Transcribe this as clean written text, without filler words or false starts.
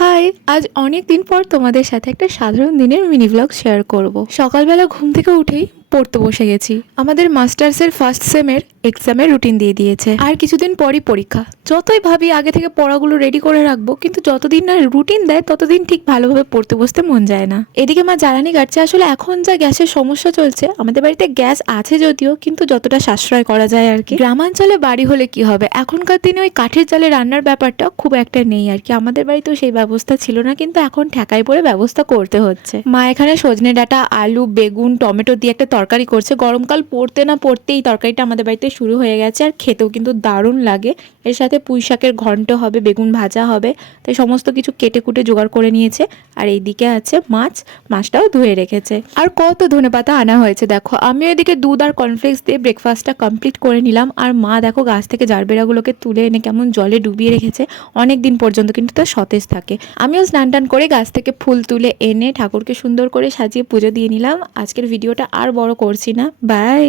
High, আজ অনেক দিন পর তোমাদের সাথে একটা সাধারণ দিনের মিনি ব্লগ শেয়ার করব। সকালবেলা ঘুম থেকে উঠেই পড়তে বসে গেছি। আমাদের মাস্টার্সের ফার্স্ট সেমের এক্সামের রুটিন দিয়ে দিয়েছে, আর কিছুদিন পরই পরীক্ষা। যতই ভাবি আগে থেকে পড়াগুলো রেডি করে রাখবো, কিন্তু যতদিন না রুটিন দেয় ততদিন ঠিক ভালোভাবে পড়তে বসতে মন যায় না। এদিকে মা জ্বালানি কাটছে। আসলে এখন যা গ্যাসের সমস্যা চলছে, আমাদের বাড়িতে গ্যাস আছে যদিও, কিন্তু যতটা সাশ্রয় করা যায় আর কি। গ্রামাঞ্চলে বাড়ি হলে কি হবে, এখনকার দিনে ওই কাঠের জালে রান্নার ব্যাপারটা খুব একটা নেই আর কি। আমাদের বাড়িতেও সেই ব্যবস্থা ছিল না, কিন্তু এখন ঠেকাই পড়ে ব্যবস্থা করতে হচ্ছে। মা এখানে সজনে ডাঁটা, আলু, বেগুন, টমেটো দিয়ে একটা তরকারি করছে। গরমকাল পড়তে না পড়তেই তরকারিটা আমাদের বাড়িতে শুরু হয়ে গেছে, আর খেতেও কিন্তু দারুণ লাগে। এর সাথে পুঁই শাকের ঘন্ট হবে, বেগুন ভাজা হবে, তাই সমস্ত কিছু কেটে কুটে জোগাড় করে নিয়েছে। আর এইদিকে আছে মাছ, মাছটাও ধুয়ে রেখেছে। আর কত ধনেপাতা আনা হয়েছে দেখো। আমিও এদিকে দুধ আর কর্নফ্লেক্স দিয়ে ব্রেকফাস্টটা কমপ্লিট করে নিলাম। আর মা দেখো গাছ থেকে জারবেরাগুলোকে তুলে এনে কেমন জলে ডুবিয়ে রেখেছে, অনেক দিন পর্যন্ত কিন্তু তা সতেজ থাকে। আমিও স্নান টান করে গাছ থেকে ফুল তুলে এনে ঠাকুরকে সুন্দর করে সাজিয়ে পুজো দিয়ে নিলাম। আজকের ভিডিওটা আর বড় করছি না, বাই।